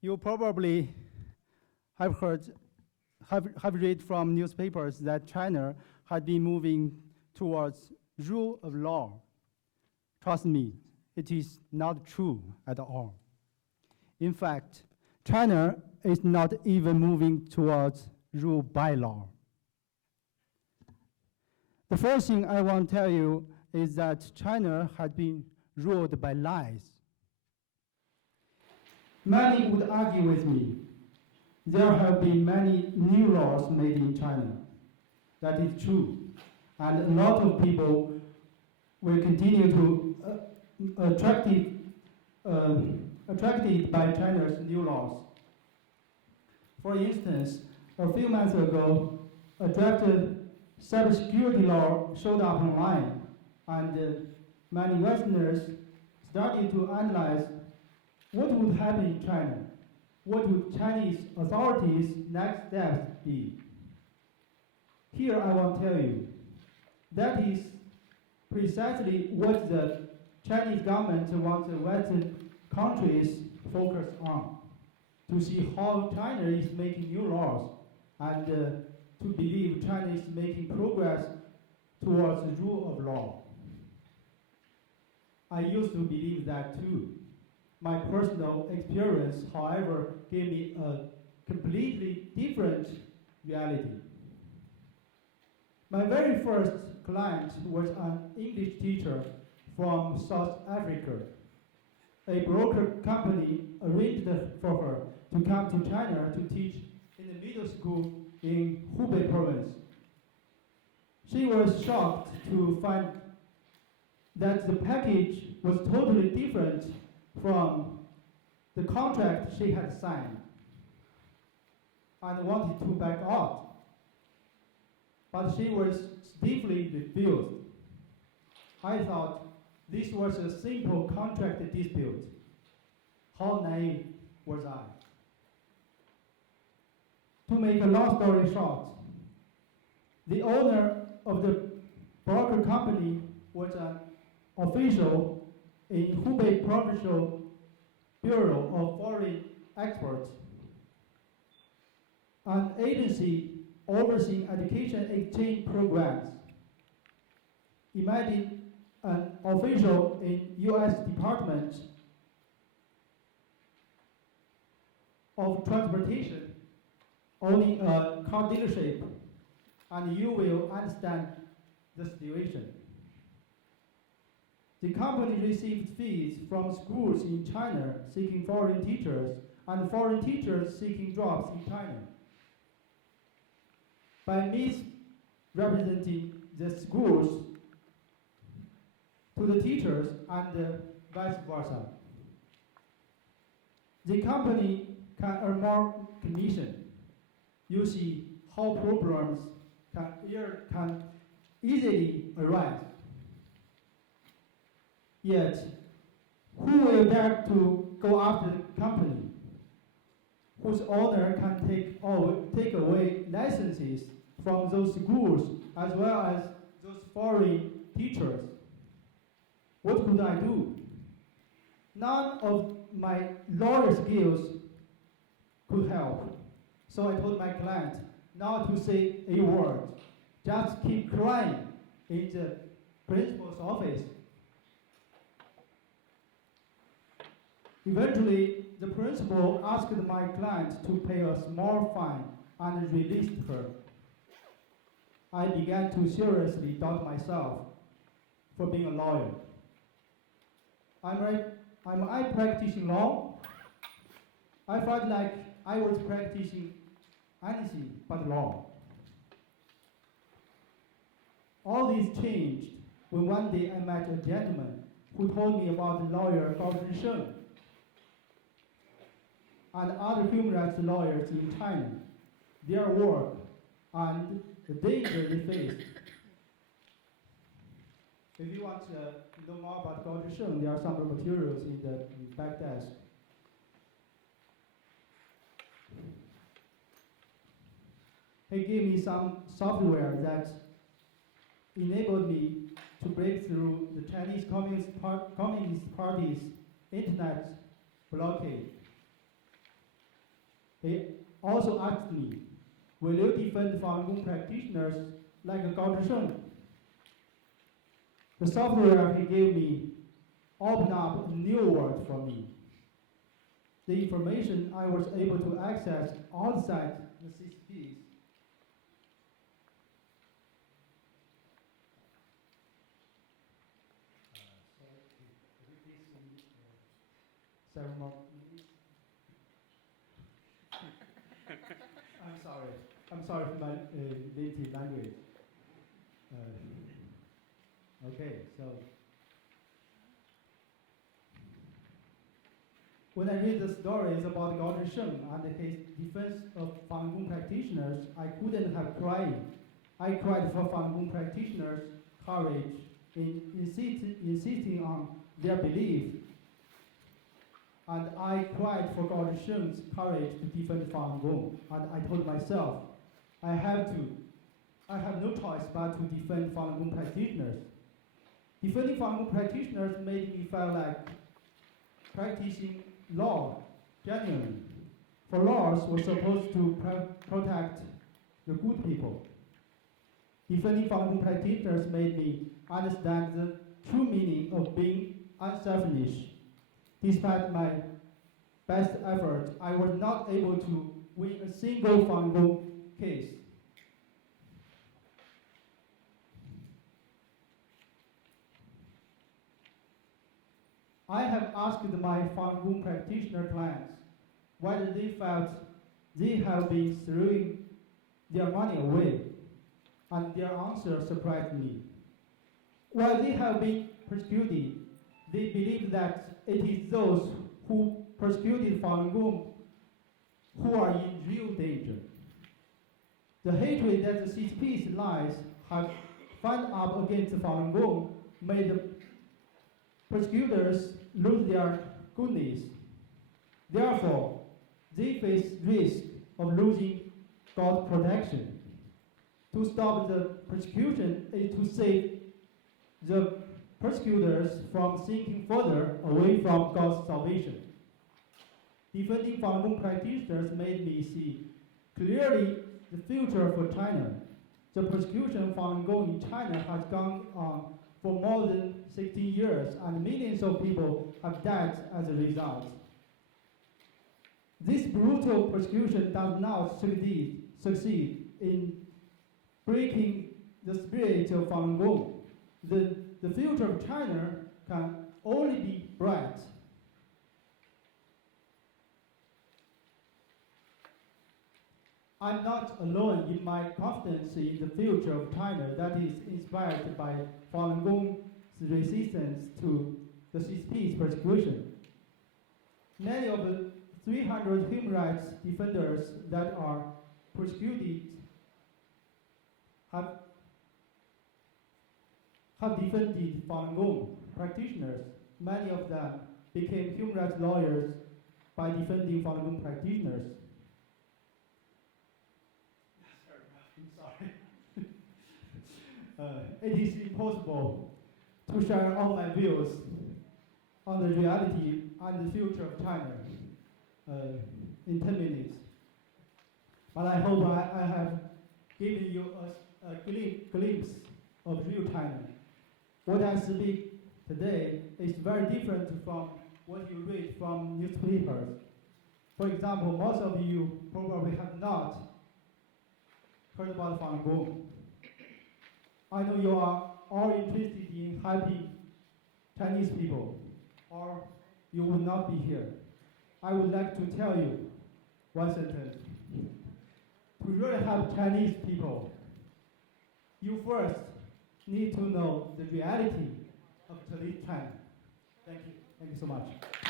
You probably have read from newspapers that China had been moving towards rule of law. Trust me, it is not true at all. In fact, China is not even moving towards rule by law. The first thing I want to tell you is that China has been ruled by lies. Many would argue with me. There have been many new laws made in China. That is true. And a lot of people will continue to attracted by China's new laws. For instance, a few months ago, a draft cybersecurity law showed up online, and many Westerners started to analyze what would happen in China. What would Chinese authorities' next steps be? Here I want to tell you, that is precisely what the Chinese government wants the Western countries focus on, to see how China is making new laws and to believe China is making progress towards the rule of law. I used to believe that too. My personal experience, however, gave me a completely different reality. My very first client was an English teacher from South Africa. A broker company arranged for her to come to China to teach in the middle school in Hebei Province. She was shocked to find that the package was totally different from the contract she had signed and wanted to back out. But she was stiffly refused. I thought this was a simple contract dispute. How naive was I? To make a long story short, the owner of the broker company was an official in Hebei Provincial Bureau of Foreign Exports, an agency overseeing education exchange programs. Imagine an official in U.S. Department of Transportation owning a car dealership, and you will understand the situation. The company received fees from schools in China seeking foreign teachers and foreign teachers seeking jobs in China. By misrepresenting the schools to the teachers and vice versa, the company can earn more commission. You see how problems can easily arise. Yet, who will dare to go after the company whose owner can take away licenses from those schools as well as those foreign teachers? What could I do? None of my lawyer skills could help. So I told my client not to say a word, just keep crying in the principal's office. Eventually, the principal asked my client to pay a small fine and released her. I began to seriously doubt myself for being a lawyer. Am I practicing law? I felt like I was practicing anything but law. All this changed when one day I met a gentleman who told me about the lawyer Gao Zhisheng and other human rights lawyers in China, their work, and the danger they faced. If you want to know more about Gao Zhisheng, there are some materials in the back desk. He gave me some software that enabled me to break through the Chinese Communist Party's internet blockade. He also asked me, will you defend Falun Gong practitioners like Gao Zhisheng? The software he gave me opened up a new world for me. The information I was able to access outside the CCPs several more minutes. I'm sorry. I'm sorry for my native language. Okay, so when I read the stories about Gao Zhisheng and his defense of Falun Gong practitioners, I couldn't help crying. I cried for Falun Gong practitioners' courage in insisting on their belief. And I cried for Gao Zhisheng's courage to defend Falun Gong. And I told myself, I have no choice but to defend Falun Gong practitioners. Defending Falun Gong practitioners made me feel like practicing law genuinely. For laws were supposed to protect the good people. Defending Falun Gong practitioners made me understand the true meaning of being unselfish. Despite my best efforts, I was not able to win a single Falun Gong case. I have asked my Falun Gong practitioner clients whether they felt they have been throwing their money away, and their answer surprised me. While they have been persecuted, they believe that it is those who persecuted Falun Gong who are in real danger. The hatred that the CCP's lies have fanned up against Falun Gong made the persecutors lose their goodness. Therefore, they face risk of losing God's protection. To stop the persecution is to save the persecutors from sinking further away from God's salvation. Defending Falun Gong practitioners made me see clearly the future for China. The persecution of Falun Gong in China has gone on for more than 60 years, and millions of people have died as a result. This brutal persecution does not succeed in breaking the spirit of Falun Gong. The future of China can only be bright. I'm not alone in my confidence in the future of China that is inspired by Falun Gong's resistance to the CCP's persecution. Many of the 300 human rights defenders that are persecuted have defended Falun Gong practitioners. Many of them became human rights lawyers by defending Falun Gong practitioners. It is impossible to share all my views on the reality and the future of China in 10 minutes. But I hope I have given you a glimpse of real China. What I speak today is very different from what you read from newspapers. For example, most of you probably have not heard about Falun Gong. I know you are all interested in helping Chinese people, or you would not be here. I would like to tell you one sentence. To really help Chinese people, you first need to know the reality of today's China. Thank you. Thank you so much.